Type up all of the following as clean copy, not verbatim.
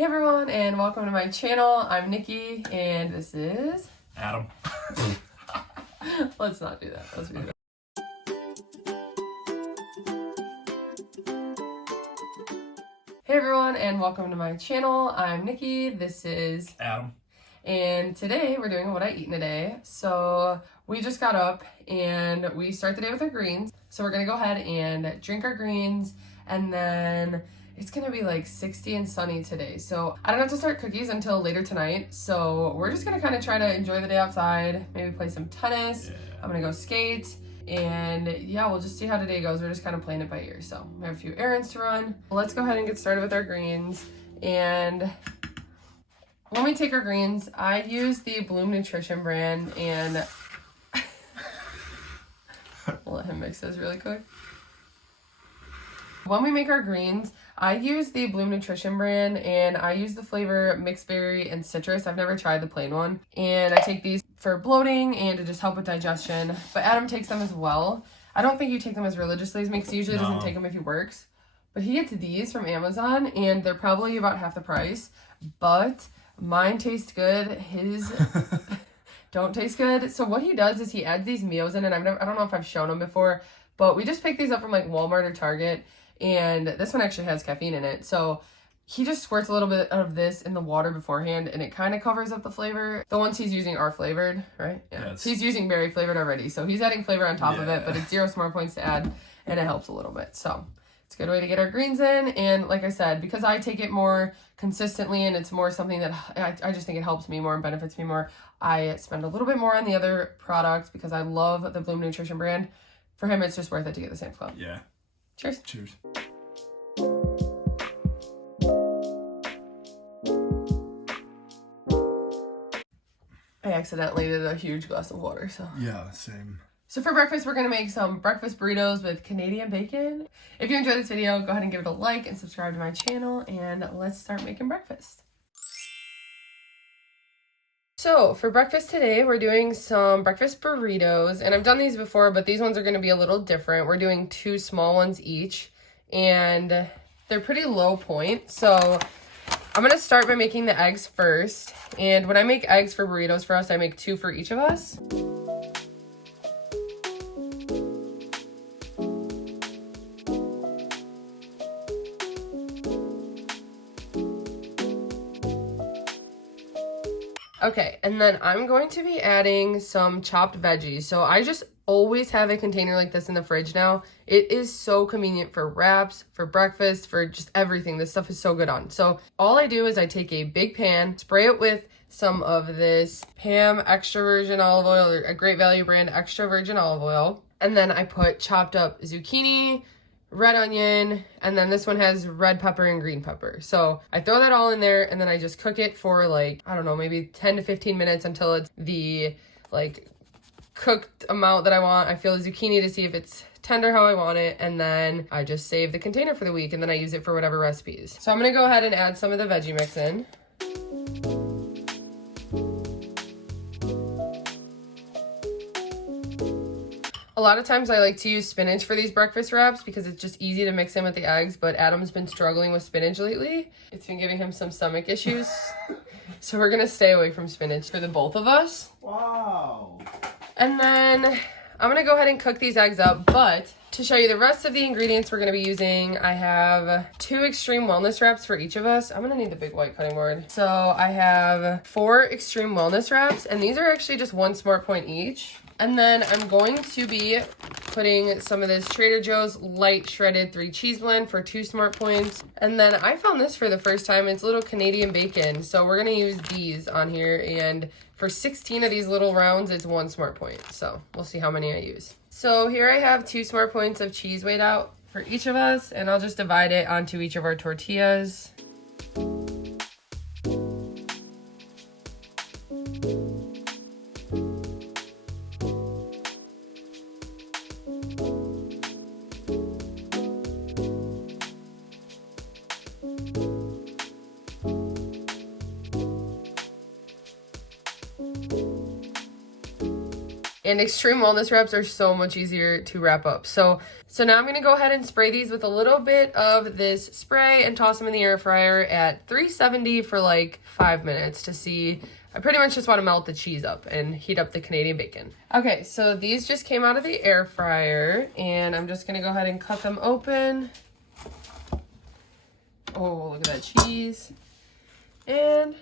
Hey everyone, and welcome to my channel. I'm Nikki, and this is Adam. Let's not do that. Let's do that. Hey everyone, and welcome to my channel. I'm Nikki. This is Adam. And today we're doing what I eat in a day. So we just got up and we start the day with our greens. So we're gonna go ahead and drink our greens, and then it's gonna be like 60 and sunny today. So I don't have to start cookies until later tonight. So we're just gonna kind of try to enjoy the day outside, maybe play some tennis. Yeah. I'm gonna go skate, and yeah, we'll just see how today goes. We're just kind of playing it by ear. So we have a few errands to run. Let's go ahead and get started with our greens. And when we take our greens, I use the Bloom Nutrition brand, and we'll let him mix this really quick. When we make our greens, I use the Bloom Nutrition brand, and I use the flavor mixed berry and citrus. I've never tried the plain one. And I take these for bloating and to just help with digestion. But Adam takes them as well. I don't think you take them as religiously as me, because he usually doesn't take them if he works. But he gets these from Amazon, and they're probably about half the price. But mine taste good. His don't taste good. So what he does is he adds these meals in, and I don't know if I've shown him before, but we just pick these up from like Walmart or Target. And this one actually has caffeine in it. So he just squirts a little bit of this in the water beforehand, and it kind of covers up the flavor. The ones he's using are flavored, right? Yeah. Yes. He's using berry flavored already. So he's adding flavor on top of it, but it's 0 smart points to add, and it helps a little bit. So it's a good way to get our greens in. And like I said, because I take it more consistently and it's more something that I just think it helps me more and benefits me more, I spend a little bit more on the other products because I love the Bloom Nutrition brand. For him, it's just worth it to get the same club. Yeah. Cheers. Cheers. I accidentally did a huge glass of water, so. Yeah, same. So for breakfast, we're gonna make some breakfast burritos with Canadian bacon. If you enjoyed this video, go ahead and give it a like and subscribe to my channel, and let's start making breakfast. So for breakfast today, we're doing some breakfast burritos, and I've done these before, but these ones are gonna be a little different. We're doing 2 small ones each, and they're pretty low point. So I'm gonna start by making the eggs first. And when I make eggs for burritos for us, I make 2 for each of us. Okay, and then I'm going to be adding some chopped veggies. So I just always have a container like this in the fridge now. It is so convenient for wraps, for breakfast, for just everything. This stuff is so good on. So all I do is I take a big pan, spray it with some of this Pam extra virgin olive oil, or a Great Value brand extra virgin olive oil. And then I put chopped up zucchini, red onion, and then this one has red pepper and green pepper. So I throw that all in there, and then I just cook it for like, I don't know, maybe 10 to 15 minutes until it's the like cooked amount that I want. I feel the zucchini to see if it's tender how I want it, and then I just save the container for the week, and then I use it for whatever recipes. So I'm gonna go ahead and add some of the veggie mix in. A lot of times I like to use spinach for these breakfast wraps because it's just easy to mix in with the eggs, but Adam's been struggling with spinach lately. It's been giving him some stomach issues. So we're gonna stay away from spinach for the both of us. Wow. And then I'm gonna go ahead and cook these eggs up, but to show you the rest of the ingredients we're gonna be using, I have 2 extreme wellness wraps for each of us. I'm gonna need the big white cutting board. So I have 4 extreme wellness wraps, and these are actually just 1 smart point each. And then I'm going to be putting some of this Trader Joe's light shredded 3 cheese blend for 2 smart points. And then I found this for the first time. It's little Canadian bacon. So we're gonna use these on here, and for 16 of these little rounds, it's 1 smart point. So we'll see how many I use. So here I have 2 smart points of cheese weighed out for each of us, and I'll just divide it onto each of our tortillas. And extreme wellness wraps are so much easier to wrap up. So now I'm gonna go ahead and spray these with a little bit of this spray and toss them in the air fryer at 370 for like 5 minutes to see. I pretty much just want to melt the cheese up and heat up the Canadian bacon. Okay, so these just came out of the air fryer and I'm just gonna go ahead and cut them open. Oh, look at that cheese. And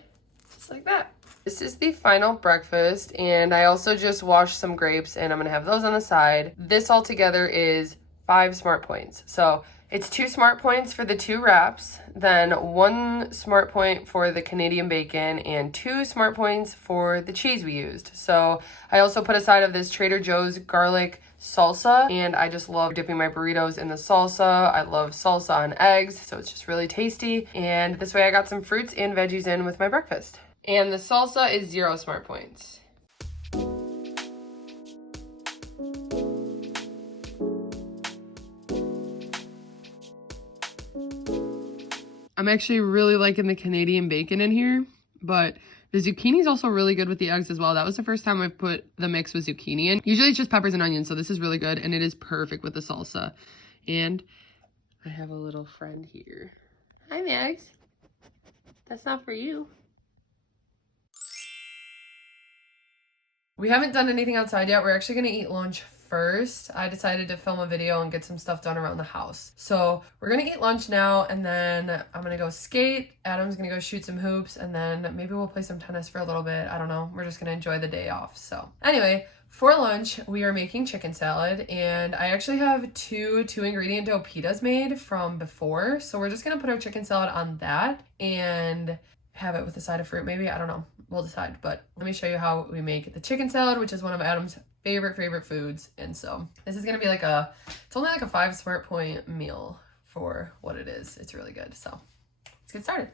just like that. This is the final breakfast, and I also just washed some grapes and I'm gonna have those on the side. This altogether is 5 smart points. So it's 2 smart points for the 2 wraps, then 1 smart point for the Canadian bacon, and 2 smart points for the cheese we used. So I also put a side of this Trader Joe's garlic salsa, and I just love dipping my burritos in the salsa. I love salsa on eggs, so it's just really tasty. And this way I got some fruits and veggies in with my breakfast. And the salsa is 0 smart points. I'm actually really liking the Canadian bacon in here, but the zucchini is also really good with the eggs as well. That was the first time I've put the mix with zucchini in. Usually it's just peppers and onions, so this is really good, and it is perfect with the salsa. And I have a little friend here. Hi, Max. That's not for you. We haven't done anything outside yet. We're actually gonna eat lunch first. I decided to film a video and get some stuff done around the house. So we're gonna eat lunch now, and then I'm gonna go skate. Adam's gonna go shoot some hoops, and then maybe we'll play some tennis for a little bit. I don't know. We're just gonna enjoy the day off. So anyway, for lunch, we are making chicken salad, and I actually have two ingredient dough pitas made from before. So we're just gonna put our chicken salad on that and have it with a side of fruit maybe. I don't know. We'll decide, but let me show you how we make the chicken salad, which is one of Adam's favorite foods. And so this is gonna be like it's only like a 5 smart point meal for what it is. It's really good. So let's get started.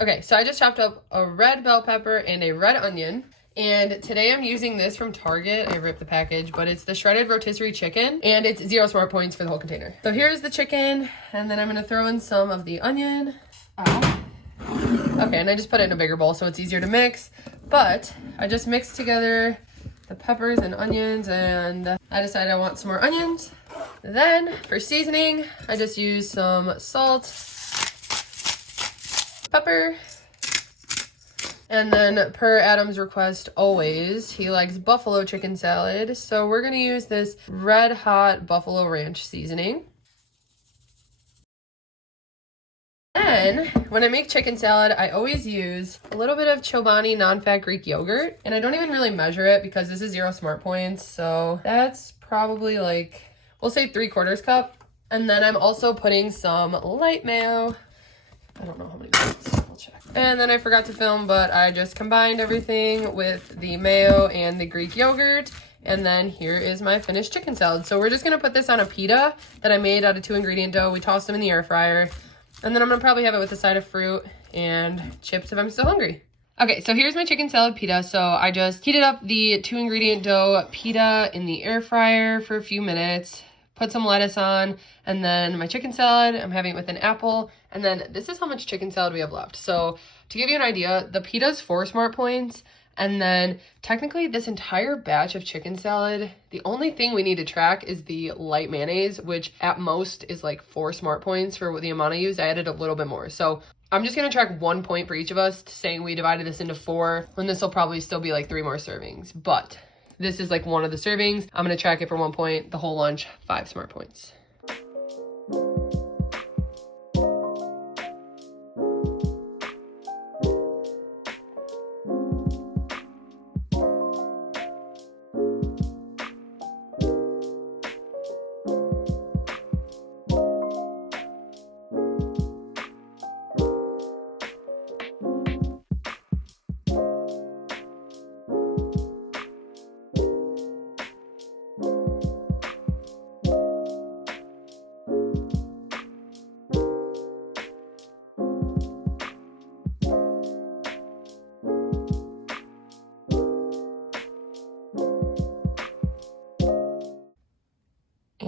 Okay, so I just chopped up a red bell pepper and a red onion. And today I'm using this from Target. I ripped the package, but it's the shredded rotisserie chicken, and it's 0 smart points for the whole container. So here's the chicken, and then I'm gonna throw in some of the onion. Okay, and I just put it in a bigger bowl so it's easier to mix. But I just mixed together the peppers and onions, and I decided I want some more onions. Then for seasoning, I just used some salt, pepper, and then per Adam's request always, he likes buffalo chicken salad, so we're gonna use this red hot buffalo ranch seasoning. Then when I make chicken salad, I always use a little bit of Chobani non-fat Greek yogurt, and I don't even really measure it because this is 0 smart points, so that's probably like, we'll say 3/4 cup. And then I'm also putting some light mayo. I don't know how many minutes, I'll check. And then I forgot to film, but I just combined everything with the mayo and the Greek yogurt. And then here is my finished chicken salad. So we're just gonna put this on a pita that I made out of 2 ingredient dough. We tossed them in the air fryer. And then I'm gonna probably have it with a side of fruit and chips if I'm still hungry. Okay, so here's my chicken salad pita. So I just heated up the 2 ingredient dough pita in the air fryer for a few minutes, put some lettuce on, and then my chicken salad, I'm having it with an apple. And then this is how much chicken salad we have left. So to give you an idea, the pita's 4 smart points. And then technically this entire batch of chicken salad, the only thing we need to track is the light mayonnaise, which at most is like 4 smart points for the amount I used. I added a little bit more. So I'm just gonna track 1 point for each of us, saying we divided this into 4, when this will probably still be like 3 more servings. But this is like one of the servings. I'm gonna track it for 1 point, the whole lunch, 5 smart points.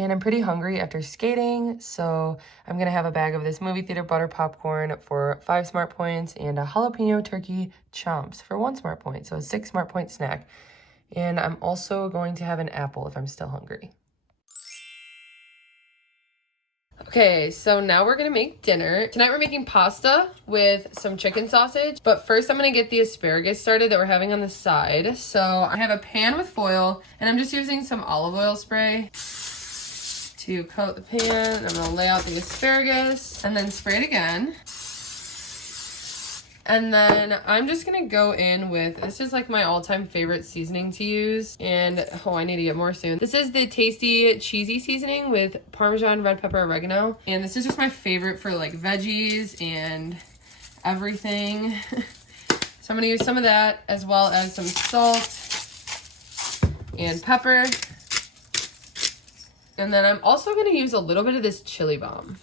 And I'm pretty hungry after skating, so I'm gonna have a bag of this movie theater butter popcorn for 5 smart points and a jalapeno turkey chomps for 1 smart point, so a 6 smart point snack. And I'm also going to have an apple if I'm still hungry. Okay, so now we're gonna make dinner. Tonight we're making pasta with some chicken sausage, but first I'm gonna get the asparagus started that we're having on the side. So I have a pan with foil, and I'm just using some olive oil spray to coat the pan. I'm gonna lay out the asparagus and then spray it again. And then I'm just gonna go in with, this is like my all-time favorite seasoning to use, and oh, I need to get more soon. This is the tasty cheesy seasoning with Parmesan, red pepper, oregano, and this is just my favorite for like veggies and everything. So I'm gonna use some of that as well as some salt and pepper. And then I'm also gonna use a little bit of this chili balm.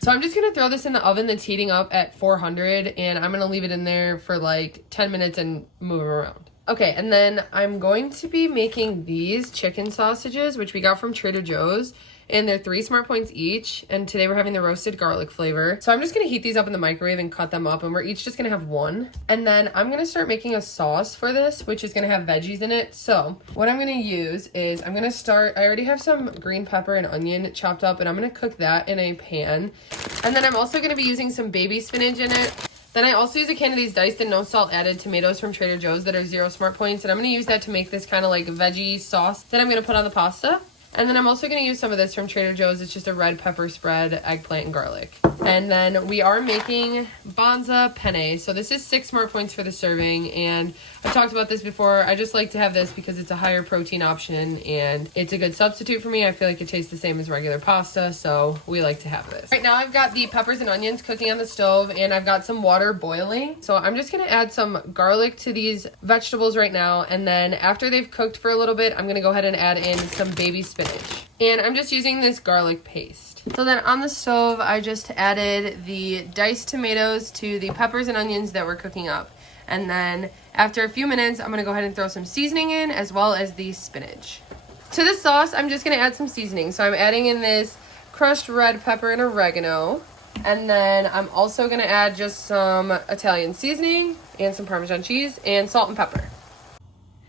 So I'm just gonna throw this in the oven that's heating up at 400, and I'm gonna leave it in there for like 10 minutes and move it around. Okay, and then I'm going to be making these chicken sausages, which we got from Trader Joe's, and they're 3 smart points each, and today we're having the roasted garlic flavor. So I'm just gonna heat these up in the microwave and cut them up, and we're each just gonna have 1. And then I'm gonna start making a sauce for this, which is gonna have veggies in it. So what I'm gonna use is I already have some green pepper and onion chopped up, and I'm gonna cook that in a pan. And then I'm also gonna be using some baby spinach in it. Then I also use a can of these diced and no salt added tomatoes from Trader Joe's that are 0 smart points, and I'm gonna use that to make this kind of like veggie sauce that I'm gonna put on the pasta. And then I'm also going to use some of this from Trader Joe's. It's just a red pepper spread, eggplant, and garlic. And then we are making banza penne. So this is 6 smart points for the serving. And I've talked about this before. I just like to have this because it's a higher protein option and it's a good substitute for me. I feel like it tastes the same as regular pasta, so we like to have this. Right now I've got the peppers and onions cooking on the stove, and I've got some water boiling. So I'm just going to add some garlic to these vegetables right now. And then after they've cooked for a little bit, I'm going to go ahead and add in some baby spinach. And I'm just using this garlic paste. So then on the stove, I just added the diced tomatoes to the peppers and onions that we're cooking up. And then after a few minutes, I'm gonna go ahead and throw some seasoning in as well as the spinach. To the sauce, I'm just gonna add some seasoning. So I'm adding in this crushed red pepper and oregano. And then I'm also gonna add just some Italian seasoning and some Parmesan cheese and salt and pepper.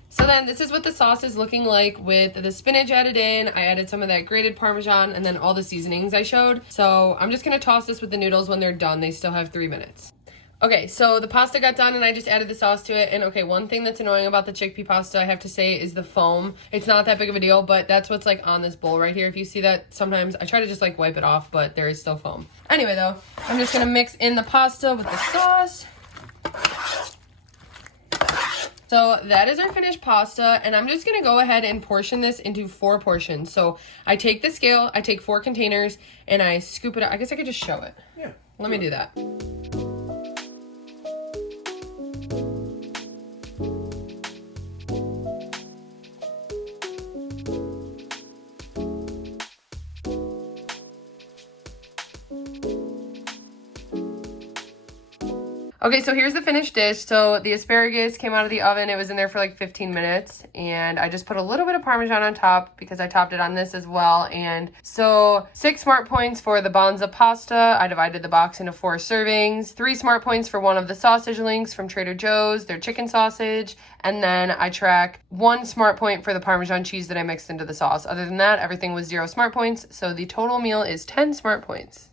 So then this is what the sauce is looking like with the spinach added in. I added some of that grated Parmesan and then all the seasonings I showed. So I'm just gonna toss this with the noodles when they're done. They still have 3 minutes. Okay, so the pasta got done and I just added the sauce to it. And okay, one thing that's annoying about the chickpea pasta, I have to say, is the foam. It's not that big of a deal, but that's what's like on this bowl right here. If you see that, sometimes I try to just like wipe it off, but there is still foam. Anyway though, I'm just gonna mix in the pasta with the sauce. So that is our finished pasta, and I'm just gonna go ahead and portion this into 4 portions. So I take the scale, I take 4 containers, and I scoop it out. I guess I could just show it. Yeah. Let me do that. Okay, so here's the finished dish. So the asparagus came out of the oven. It was in there for like 15 minutes. And I just put a little bit of Parmesan on top because I topped it on this as well. And so 6 smart points for the banza pasta. I divided the box into 4 servings. 3 smart points for one of the sausage links from Trader Joe's, their chicken sausage. And then I track 1 smart point for the Parmesan cheese that I mixed into the sauce. Other than that, everything was 0 smart points. So the total meal is 10 smart points.